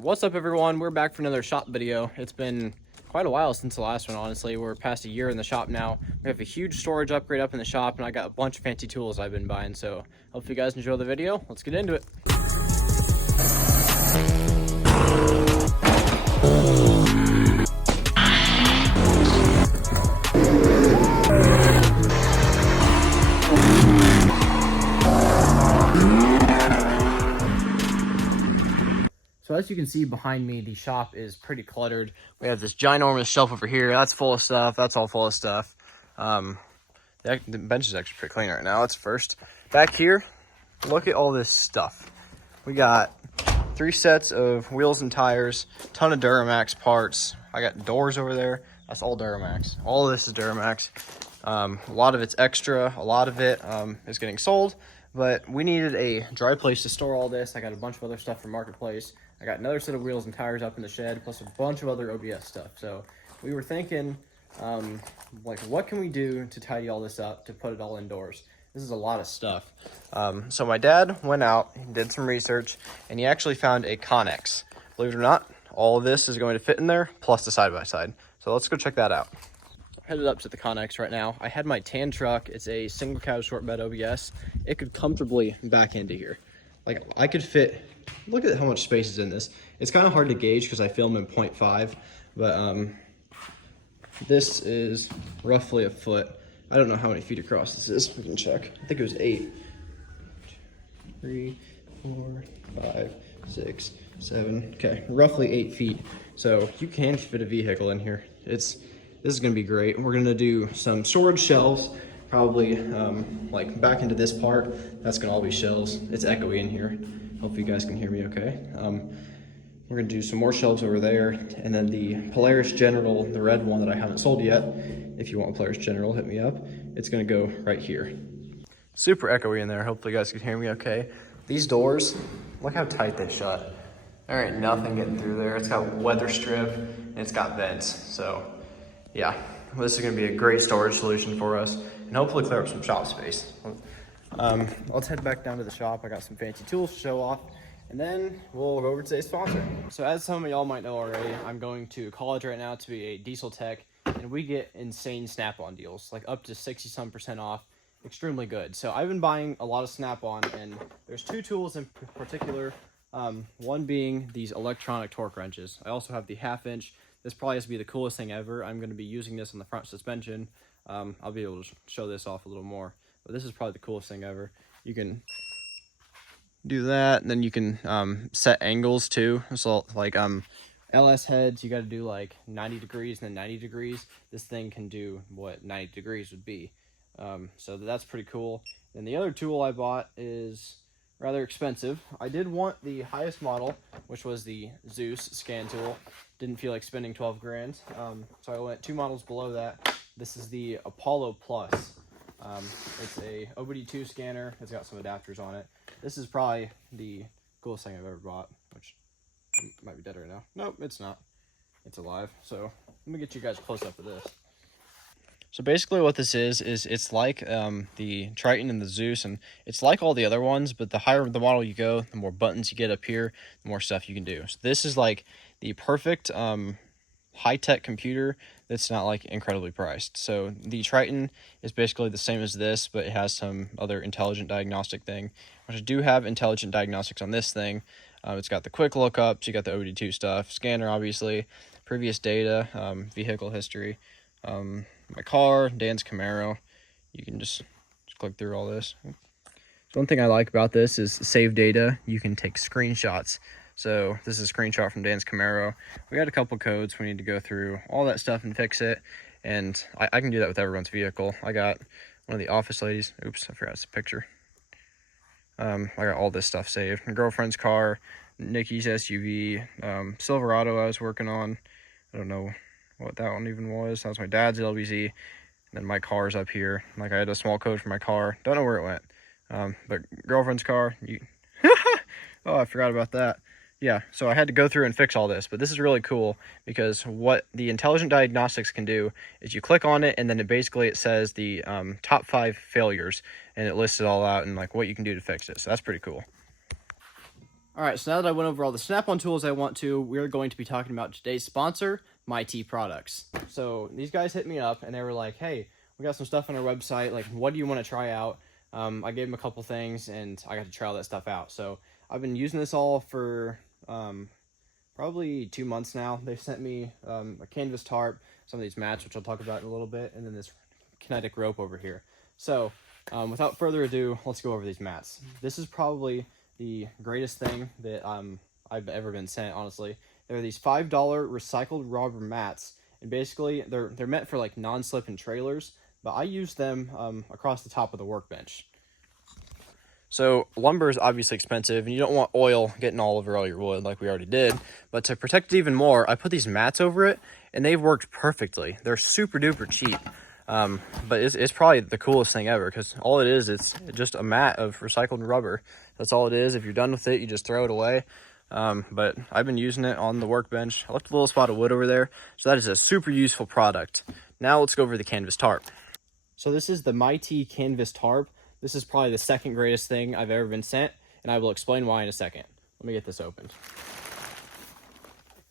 What's up, everyone? We're back for another shop video. It's been quite a while since the last one, honestly. We're past a year in the shop now. We have a huge storage upgrade up in the shop, and I got a bunch of fancy tools I've been buying, so hope you guys enjoy the video. Let's get into it. So as you can see behind me, the shop is pretty cluttered. We have this ginormous shelf over here. That's full of stuff. That's all full of stuff. The bench is actually pretty clean right now. That's first. Back here, look at all this stuff. We got 3 sets of wheels and tires, ton of Duramax parts. I got doors over there. That's all Duramax. All of this is Duramax. A lot of it's extra. A lot of it is getting sold. But we needed a dry place to store all this. I got a bunch of other stuff from Marketplace. I got another set of wheels and tires up in the shed, plus a bunch of other OBS stuff. So we were thinking, like, what can we do to tidy all this up, to put it all indoors? This is a lot of stuff. So my dad went out, he did some research, and he actually found a Connex. Believe it or not, all of this is going to fit in there, plus the side-by-side. So let's go check that out. Headed up to the Connex right now. I had my tan truck. It's a single cab short bed OBS. It could comfortably back into here. Like, I could fit, look at how much space is in this. It's kind of hard to gauge because I film in 0.5, but this is roughly a foot. I don't know how many feet across this is. We can check. I think it was 8. 3, 4, 5, 6, 7. Okay, roughly 8 feet. So you can fit a vehicle in here. This is gonna be great. We're gonna do some storage shelves, probably like back into this part. That's gonna all be shelves. It's echoey in here. Hopefully you guys can hear me okay. We're gonna do some more shelves over there, and then the Polaris General, the red one that I haven't sold yet. If you want a Polaris General, hit me up. It's gonna go right here. Super echoey in there. Hopefully you guys can hear me okay. These doors, look how tight they shut. There ain't nothing getting through there. It's got weather strip and it's got vents. So yeah, well, this is gonna be a great storage solution for us and hopefully clear up some shop space. Let's head back down to the shop. I got some fancy tools to show off, and then we'll go over to today's sponsor. So as some of y'all might know already, I'm going to college right now to be a diesel tech, and we get insane Snap-on deals, like up to 60-some% off. Extremely good. So I've been buying a lot of Snap-on, and there's 2 tools in particular. One being these electronic torque wrenches. I also have the 1/2 inch. This probably has to be the coolest thing ever. I'm going to be using this on the front suspension. I'll be able to show this off a little more, but this is probably the coolest thing ever. You can do that, and then you can set angles too. So like LS heads, you got to do like 90 degrees and then 90 degrees. This thing can do what 90 degrees would be. So that's pretty cool. And the other tool I bought is rather expensive. I did want the highest model, which was the Zeus scan tool. Didn't feel like spending 12 grand. So I went 2 models below that. This is the Apollo Plus. It's a OBD2 scanner. It's got some adapters on it. This is probably the coolest thing I've ever bought, which might be dead right now. Nope, it's not. It's alive. So let me get you guys close up of this. So basically what this is it's like the Triton and the Zeus, and it's like all the other ones, but the higher the model you go, the more buttons you get up here, the more stuff you can do. So this is like the perfect high-tech computer that's not like incredibly priced. So the Triton is basically the same as this, but it has some other intelligent diagnostic thing, which I do have intelligent diagnostics on this thing. It's got the quick lookups, you got the OBD2 stuff, scanner obviously, previous data, vehicle history, my car, Dan's Camaro. You can just click through all this. So one thing I like about this is save data. You can take screenshots. So this is a screenshot from Dan's Camaro. We got a couple codes. We need to go through all that stuff and fix it. And I can do that with everyone's vehicle. I got one of the office ladies. Oops, I forgot it's a picture. I got all this stuff saved. My girlfriend's car, Nikki's SUV, Silverado I was working on. I don't know what that one even was. That was my dad's LBZ. And then my car's up here. Like, I had a small code for my car. Don't know where it went. But girlfriend's car. Oh, I forgot about that. Yeah, so I had to go through and fix all this, but this is really cool because what the intelligent diagnostics can do is you click on it, and then it says the top 5 failures, and it lists it all out and like what you can do to fix it. So that's pretty cool. All right, so now that I went over all the Snap-on tools I want to, we're going to be talking about today's sponsor, Mighty Products. So these guys hit me up and they were like, hey, we got some stuff on our website. Like, what do you want to try out? I gave them a couple things and I got to try all that stuff out. So I've been using this all for probably 2 months now. They sent me a canvas tarp, some of these mats, which I'll talk about in a little bit, and then this kinetic rope over here. So without further ado, let's go over these mats. This is probably the greatest thing that I've ever been sent, honestly. They're these $5 recycled rubber mats, and basically they're meant for like non-slip and trailers, but I use them across the top of the workbench. So lumber is obviously expensive, and you don't want oil getting all over all your wood like we already did. But to protect it even more, I put these mats over it, and they've worked perfectly. They're super duper cheap. But it's probably the coolest thing ever, because all it is, it's just a mat of recycled rubber. That's all it is. If you're done with it, you just throw it away. But I've been using it on the workbench. I left a little spot of wood over there, so that is a super useful product. Now let's go over the canvas tarp. So this is the Mighty canvas tarp. This is probably the second greatest thing I've ever been sent, and I will explain why in a second. Let me get this opened.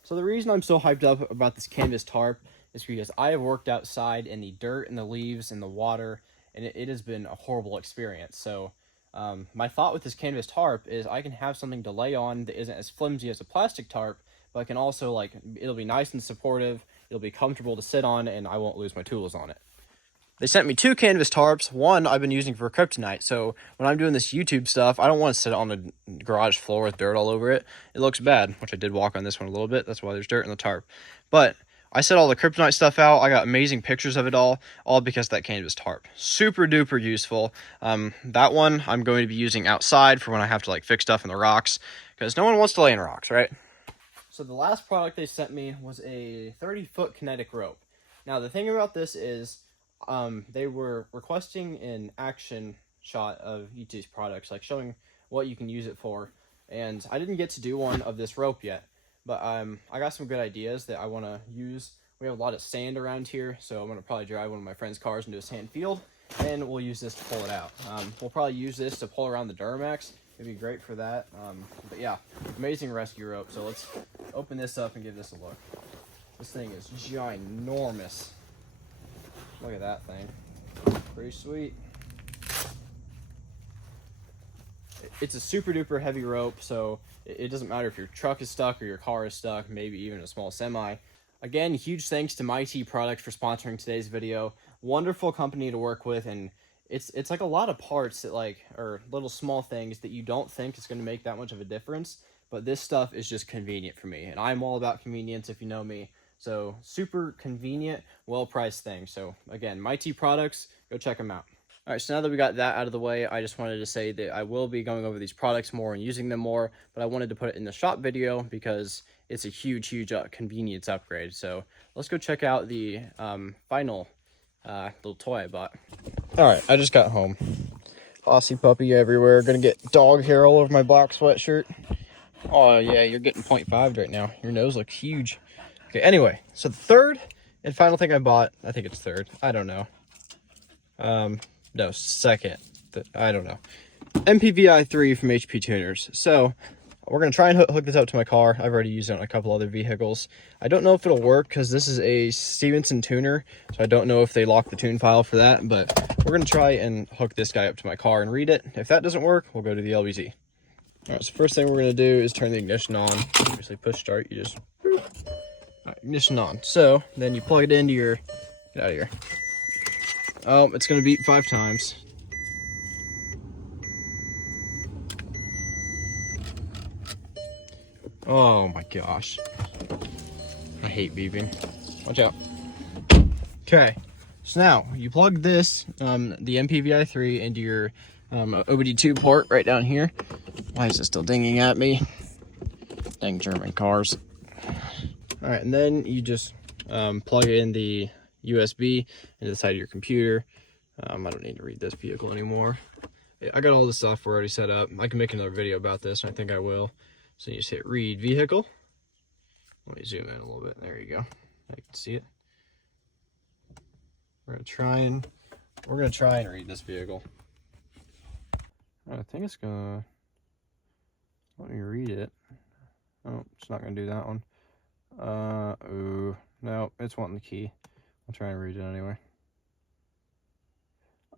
So the reason I'm so hyped up about this canvas tarp is because I have worked outside in the dirt and the leaves and the water, and it has been a horrible experience. So my thought with this canvas tarp is I can have something to lay on that isn't as flimsy as a plastic tarp, but I can also, like, it'll be nice and supportive, it'll be comfortable to sit on, and I won't lose my tools on it. They sent me 2 canvas tarps. One I've been using for kryptonite, so when I'm doing this YouTube stuff, I don't want to sit on the garage floor with dirt all over it. It looks bad, which I did walk on this one a little bit. That's why there's dirt in the tarp. But I set all the kryptonite stuff out. I got amazing pictures of it all because of that canvas tarp. Super duper useful. That one I'm going to be using outside for when I have to, like, fix stuff in the rocks, because no one wants to lay in rocks, right? So the last product they sent me was a 30-foot kinetic rope. Now the thing about this is they were requesting an action shot of each of these products, like showing what you can use it for, and I didn't get to do one of this rope yet, but I got some good ideas that I want to use. We have a lot of sand around here, so I'm going to probably drive one of my friend's cars into a sand field, and we'll use this to pull it out. We'll probably use this to pull around the Duramax. It'd be great for that. But yeah, amazing rescue rope. So let's open this up and give this a look. This thing is ginormous. Look at that thing. Pretty sweet. It's a super duper heavy rope, so it doesn't matter if your truck is stuck or your car is stuck, maybe even a small semi. Again, huge thanks to Mighty Products for sponsoring today's video. Wonderful company to work with, and it's like a lot of parts that, like, are little small things that you don't think is going to make that much of a difference, but this stuff is just convenient for me, and I'm all about convenience if you know me. So super convenient, well-priced thing. So again, Mighty Products, go check them out. All right, so now that we got that out of the way, I just wanted to say that I will be going over these products more and using them more, but I wanted to put it in the shop video because it's a huge convenience upgrade. So let's go check out the final little toy I bought. All right, I just got home. Aussie puppy everywhere. Gonna get dog hair all over my black sweatshirt. Oh yeah, you're getting 0.5 right now. Your nose looks huge. Okay, anyway, so the third and final thing I bought, I think it's third, I don't know. No, second, I don't know. MPVI 3 from HP Tuners. So we're going to try and hook this up to my car. I've already used it on a couple other vehicles. I don't know if it'll work because this is a Stevenson tuner, so I don't know if they lock the tune file for that, but we're going to try and hook this guy up to my car and read it. If that doesn't work, we'll go to the LBZ. All right, so first thing we're going to do is turn the ignition on. Obviously push start, you just... All right, ignition on. So then you plug it into your, get out of here. Oh, it's gonna beep 5 times. Oh my gosh. I hate beeping. Watch out. Okay, so now you plug this, the MPVI 3 into your OBD2 port right down here. Why is it still dinging at me? Dang German cars. All right, and then you just plug in the USB into the side of your computer. I don't need to read this vehicle anymore. Yeah, I got all the software already set up. I can make another video about this, and I think I will. So you just hit read vehicle. Let me zoom in a little bit. There you go. I can see it. We're gonna try and read this vehicle. I think it's gonna. Let me read it. Oh, it's not gonna do that one. Ooh, no, it's wanting the key. I'll try and read it anyway.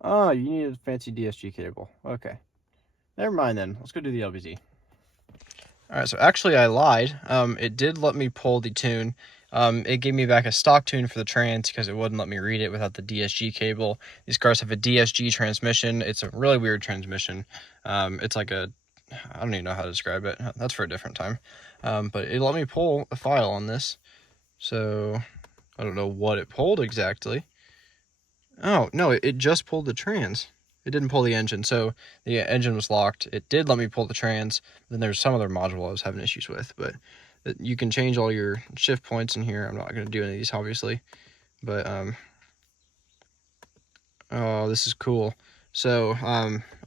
Oh, you need a fancy DSG cable. Okay. Never mind then. Let's go do the LBZ. Alright, so actually I lied. It did let me pull the tune. It gave me back a stock tune for the trans because it wouldn't let me read it without the DSG cable. These cars have a DSG transmission. It's a really weird transmission. It's like a, I don't even know how to describe it. That's for a different time. But it let me pull a file on this. So I don't know what it pulled exactly. Oh, no, it just pulled the trans. It didn't pull the engine, so the engine was locked. It did let me pull the trans. Then there's some other module I was having issues with, but you can change all your shift points in here. I'm not going to do any of these, obviously, but oh, this is cool. So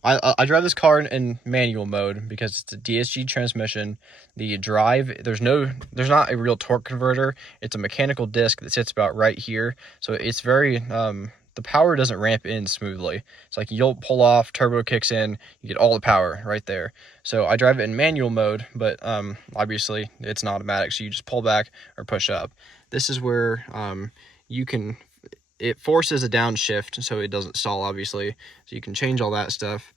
I drive this car in manual mode because it's a DSG transmission. The drive, there's not a real torque converter. It's a mechanical disc that sits about right here, so it's very the power doesn't ramp in smoothly. It's like you'll pull off, turbo kicks in, you get all the power right there. So I drive it in manual mode, but obviously it's not automatic, so you just pull back or push up. This is where it forces a downshift so it doesn't stall, obviously. So you can change all that stuff.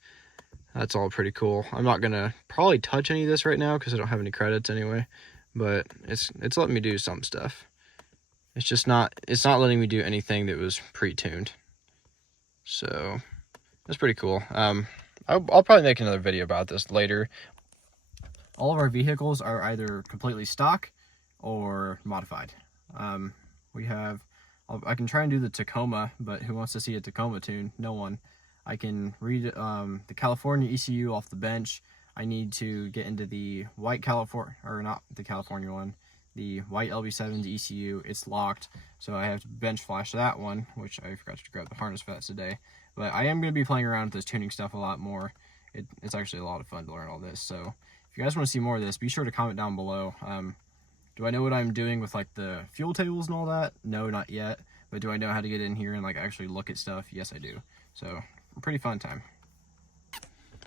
That's all pretty cool. I'm not gonna probably touch any of this right now because I don't have any credits anyway, but it's letting me do some stuff. It's not letting me do anything that was pre-tuned. So that's pretty cool. I'll probably make another video about this later. All of our vehicles are either completely stock or modified. I can try and do the Tacoma, but who wants to see a Tacoma tune? No one. I can read the California ECU off the bench. I need to get into the white California, or not the California one, the white LB7's ECU. It's locked, so I have to bench flash that one, which I forgot to grab the harness for that today. But I am going to be playing around with this tuning stuff a lot more. It's actually a lot of fun to learn all this. So if you guys want to see more of this, be sure to comment down below. Do I know what I'm doing with like the fuel tables and all that? No, not yet. But do I know how to get in here and like actually look at stuff? Yes, I do. So pretty fun time.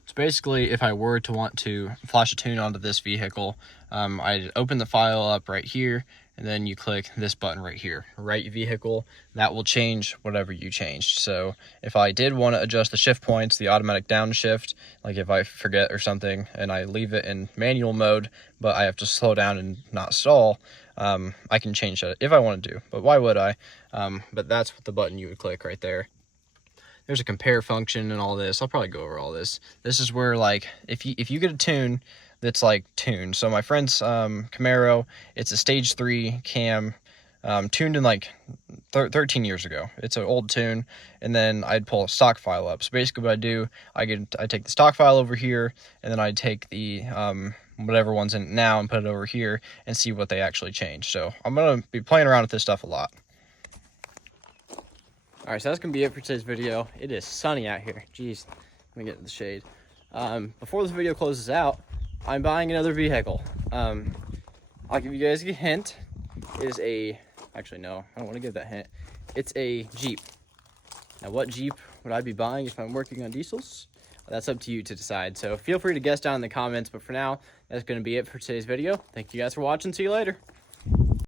So basically, if I were to want to flash a tune onto this vehicle, I'd open the file up right here, and then you click this button right here, right vehicle. That will change whatever you changed. So if I did want to adjust the shift points, the automatic downshift, like if I forget or something and I leave it in manual mode, but I have to slow down and not stall, I can change that if I want to, but why would I? But that's the button you would click right there. There's a compare function and all this. I'll probably go over all this. This is where, like, if you get a tune that's like tuned. So my friend's Camaro, it's a stage 3 cam, tuned in like 13 years ago. It's an old tune, and then I'd pull a stock file up. So basically what I do, I take the stock file over here, and then I take the whatever one's in it now and put it over here and see what they actually changed. So I'm gonna be playing around with this stuff a lot. Alright, so that's going to be it for today's video. It is sunny out here. Jeez, let me get in the shade. Before this video closes out, I'm buying another vehicle. I'll give you guys a hint. It is a... Actually, no, I don't want to give that hint. It's a Jeep. Now, what Jeep would I be buying if I'm working on diesels? That's up to you to decide. So feel free to guess down in the comments. But for now, that's going to be it for today's video. Thank you guys for watching. See you later.